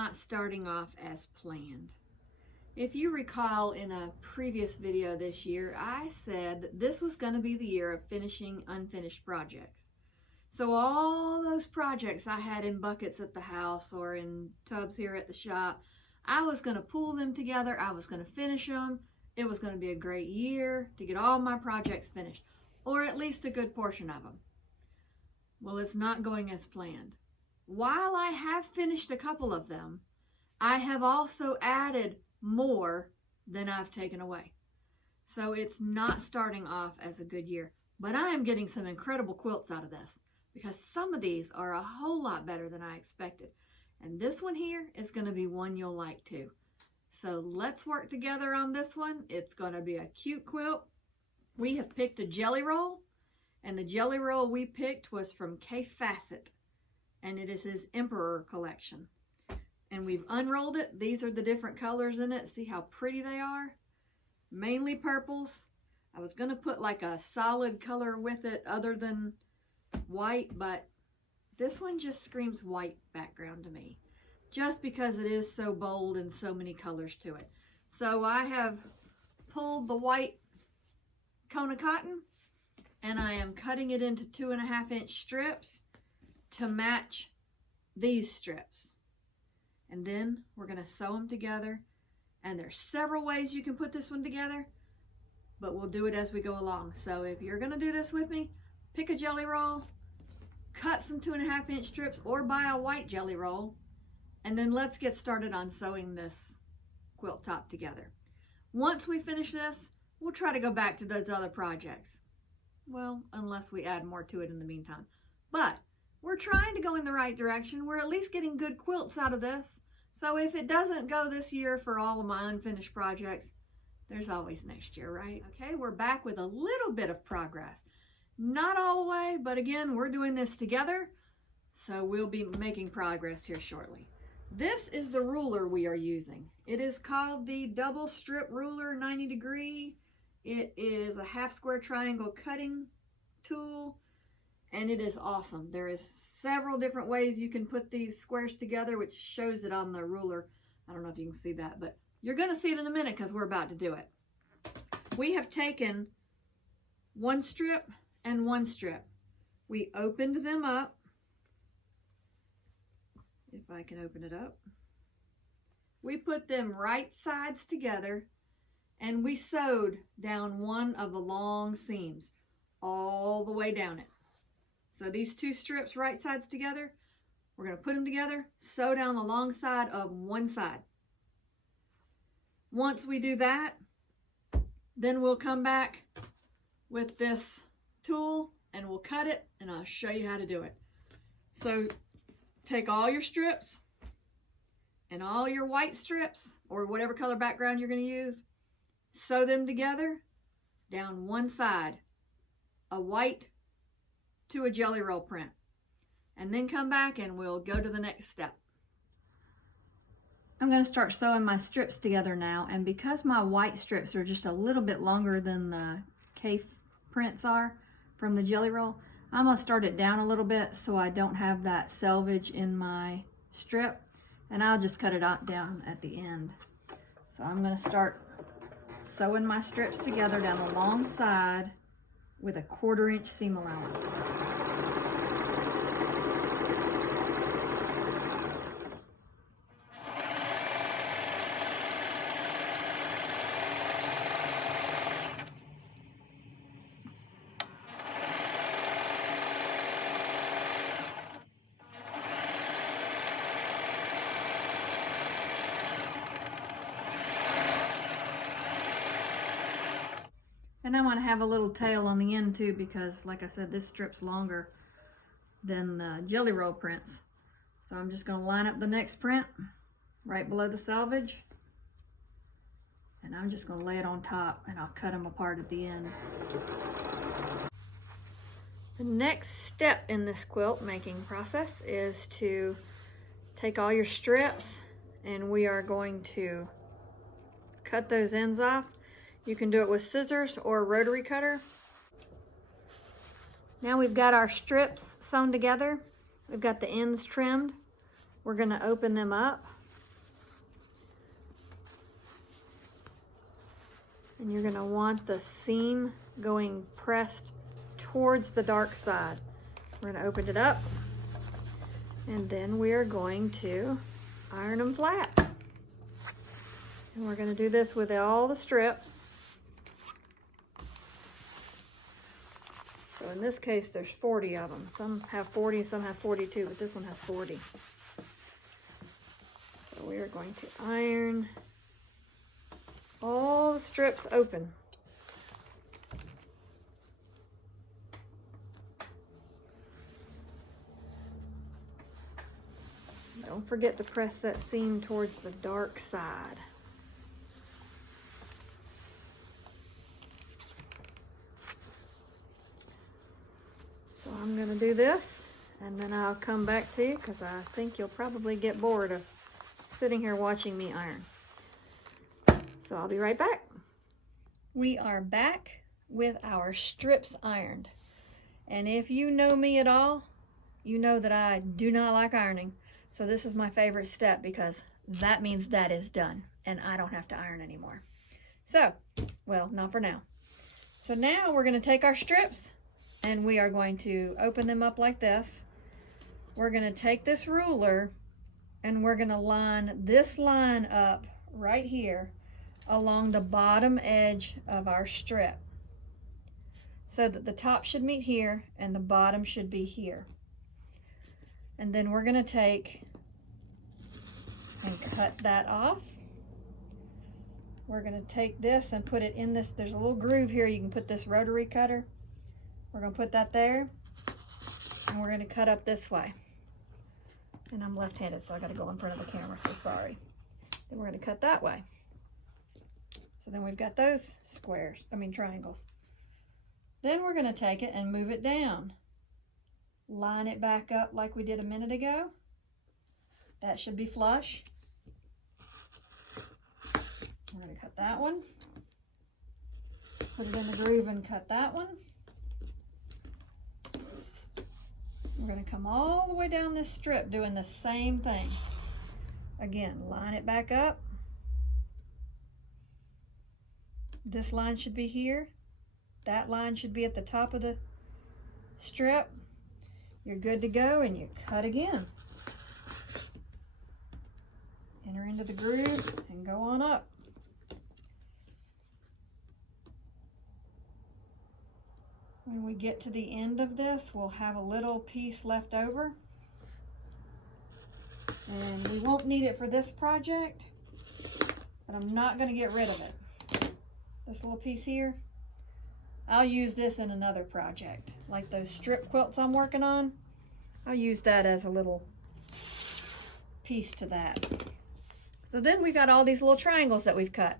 not starting off as planned. If you recall, in a previous video this year, I said that this was going to be the year of finishing unfinished projects. So all those projects I had in buckets at the house or in tubs here at the shop, I was going to pull them together. I was going to finish them. It was going to be a great year to get all my projects finished, or at least a good portion of them. Well, it's not going as planned. While I have finished a couple of them, I have also added more than I've taken away. So it's not starting off as a good year, but I am getting some incredible quilts out of this because some of these are a whole lot better than I expected. And this one here is going to be one you'll like too. So let's work together on this one. It's going to be a cute quilt. We have picked a jelly roll, and the jelly roll we picked was from K Facet, and it is his Emperor collection. And we've unrolled it. These are the different colors in it. See how pretty they are? Mainly purples. I was going to put like a solid color with it other than white, but this one just screams white background to me, just because it is so bold and so many colors to it. So I have pulled the white Kona cotton, and I am cutting it into 2.5-inch strips to match these strips. And then we're going to sew them together. And there's several ways you can put this one together, but we'll do it as we go along. So if you're going to do this with me, pick a jelly roll, cut some 2.5-inch strips, or buy a white jelly roll, and then let's get started on sewing this quilt top together. Once we finish this, we'll try to go back to those other projects. Well, unless we add more to it in the meantime. But we're trying to go in the right direction. We're at least getting good quilts out of this. So if it doesn't go this year for all of my unfinished projects, there's always next year, right? Okay, we're back with a little bit of progress. Not all the way, but again, we're doing this together, so we'll be making progress here shortly. This is the ruler we are using. It is called the Double Strip Ruler 90 Degree. It is a half square triangle cutting tool, and it is awesome. There is several different ways you can put these squares together, which shows it on the ruler. I don't know if you can see that, but you're going to see it in a minute because we're about to do it. We have taken one strip and one strip. We opened them up. If I can open it up. We put them right sides together, and we sewed down one of the long seams all the way down it. So these two strips right sides together, we're going to put them together, sew down the long side of one side. Once we do that, then we'll come back with this tool and we'll cut it, and I'll show you how to do it. So take all your strips and all your white strips, or whatever color background you're going to use, sew them together down one side, a white to a jelly roll print, and then come back and we'll go to the next step. I'm going to start sewing my strips together now, and because my white strips are just a little bit longer than the K prints are from the jelly roll, I'm going to start it down a little bit so I don't have that selvage in my strip, and I'll just cut it out down at the end. So I'm going to start sewing my strips together down the long side with a 1/4 inch seam allowance. And I want to have a little tail on the end too, because like I said, this strip's longer than the jelly roll prints. So I'm just going to line up the next print right below the selvage, and I'm just going to lay it on top, and I'll cut them apart at the end. The next step in this quilt making process is to take all your strips, and we are going to cut those ends off. You can do it with scissors or a rotary cutter. Now we've got our strips sewn together. We've got the ends trimmed. We're going to open them up And you're gonna want the seam going pressed towards the dark side. We're gonna open it up, and then we are going to iron them flat. And we're gonna do this with all the strips. So in this case, there's 40 of them. Some have 40, some have 42, but this one has 40. So we are going to iron all the strips open. Don't forget to press that seam towards the dark side. So I'm going to do this, and then I'll come back to you because I think you'll probably get bored of sitting here watching me iron. So I'll be right back. We are back with our strips ironed. And if you know me at all, you know that I do not like ironing. So this is my favorite step because that means that is done and I don't have to iron anymore. So, well, not for now. So now we're going to take our strips and we are going to open them up like this. We're going to take this ruler and we're going to line this line up right here along the bottom edge of our strip, so that the top should meet here and the bottom should be here. And then we're going to take and cut that off. We're going to take this and put it in this. There's a little groove here. You can put this rotary cutter. We're going to put that there, and we're going to cut up this way. And I'm left-handed, so I got to go in front of the camera, so sorry. Then we're going to cut that way. So then we've got those triangles. Then we're going to take it and move it down. Line it back up like we did a minute ago. That should be flush. We're going to cut that one. Put it in the groove and cut that one. We're going to come all the way down this strip doing the same thing. Again, line it back up. This line should be here. That line should be at the top of the strip. You're good to go, and you cut again. Enter into the groove and go on up. When we get to the end of this, we'll have a little piece left over. And we won't need it for this project, but I'm not going to get rid of it. This little piece here, I'll use this in another project, like those strip quilts I'm working on. I'll use that as a little piece to that. So then we've got all these little triangles that we've cut,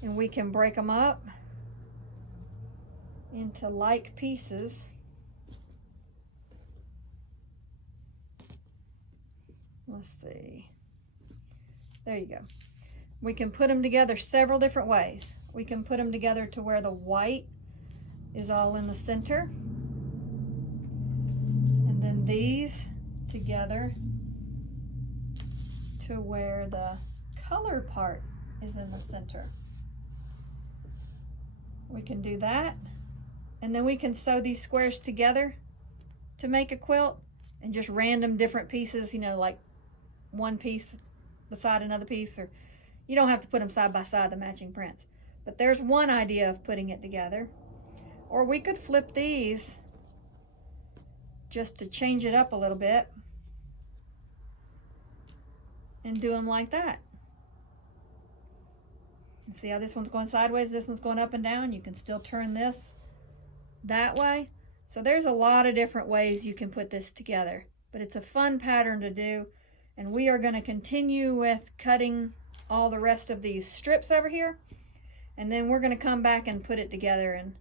and we can break them up into like pieces. Let's see. There you go. We can put them together several different ways. We can put them together to where the white is all in the center. And then these together to where the color part is in the center. We can do that. And then we can sew these squares together to make a quilt, and just random different pieces, you know, like one piece beside another piece, or you don't have to put them side by side, the matching prints. But there's one idea of putting it together. Or we could flip these just to change it up a little bit and do them like that. And see how this one's going sideways, this one's going up and down? You can still turn this that way. So there's a lot of different ways you can put this together, but it's a fun pattern to do. And we are going to continue with cutting all the rest of these strips over here, and then we're going to come back and put it together and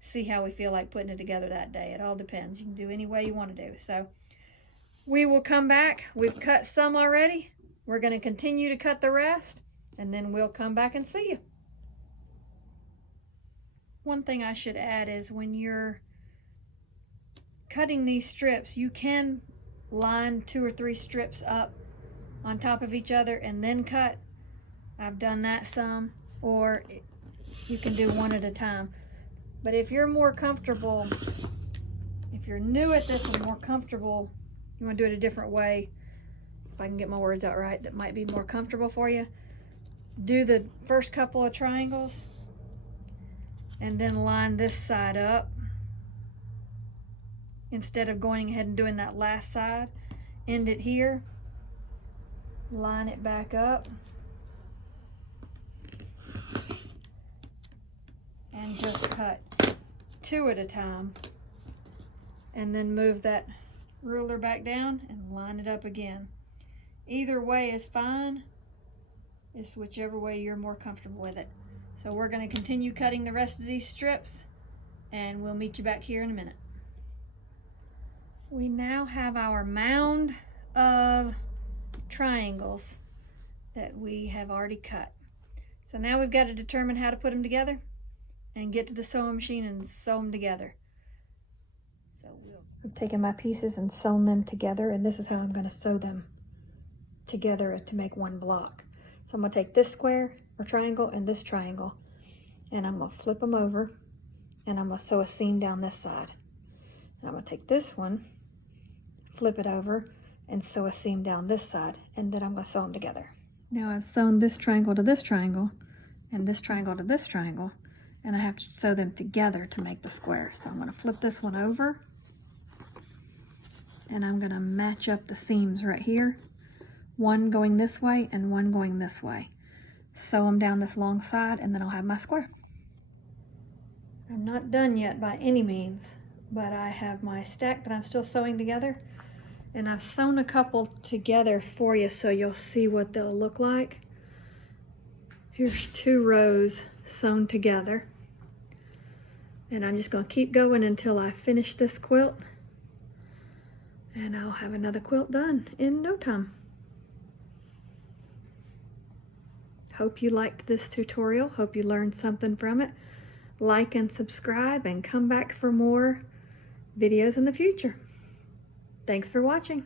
see how we feel like putting it together that day. It all depends. You can do any way you want to do. So we will come back. We've cut some already. We're going to continue to cut the rest, and then we'll come back and see you. One thing I should add is when you're cutting these strips, you can line 2 or 3 strips up on top of each other and then cut. I've done that some. Or you can do one at a time. But if you're more comfortable, if you're new at this and more comfortable, you want to do it a different way, if I can get my words out right, that might be more comfortable for you, do the first couple of triangles and then line this side up instead of going ahead and doing that last side. End it here, line it back up, and just cut 2 at a time, and then move that ruler back down and line it up again. Either way is fine. It's whichever way you're more comfortable with it. So we're going to continue cutting the rest of these strips, and we'll meet you back here in a minute. We now have our mound of triangles that we have already cut. So now we've got to determine how to put them together and get to the sewing machine and sew them together. So I've taken my pieces and sewn them together, and this is how I'm going to sew them together to make one block. So I'm going to take this square or triangle and this triangle, and I'm going to flip them over, and I'm going to sew a seam down this side. And I'm going to take this one, flip it over, and sew a seam down this side, and then I'm going to sew them together. Now I've sewn this triangle to this triangle and this triangle to this triangle, and I have to sew them together to make the square. So I'm going to flip this one over, and I'm going to match up the seams right here, one going this way and one going this way. Sew them down this long side, and then I'll have my square. I'm not done yet by any means, but I have my stack that I'm still sewing together, and I've sewn a couple together for you so you'll see what they'll look like. Here's 2 rows sewn together, and I'm just going to keep going until I finish this quilt, and I'll have another quilt done in no time. Hope you liked this tutorial. Hope you learned something from it. Like and subscribe, and come back for more videos in the future. Thanks for watching.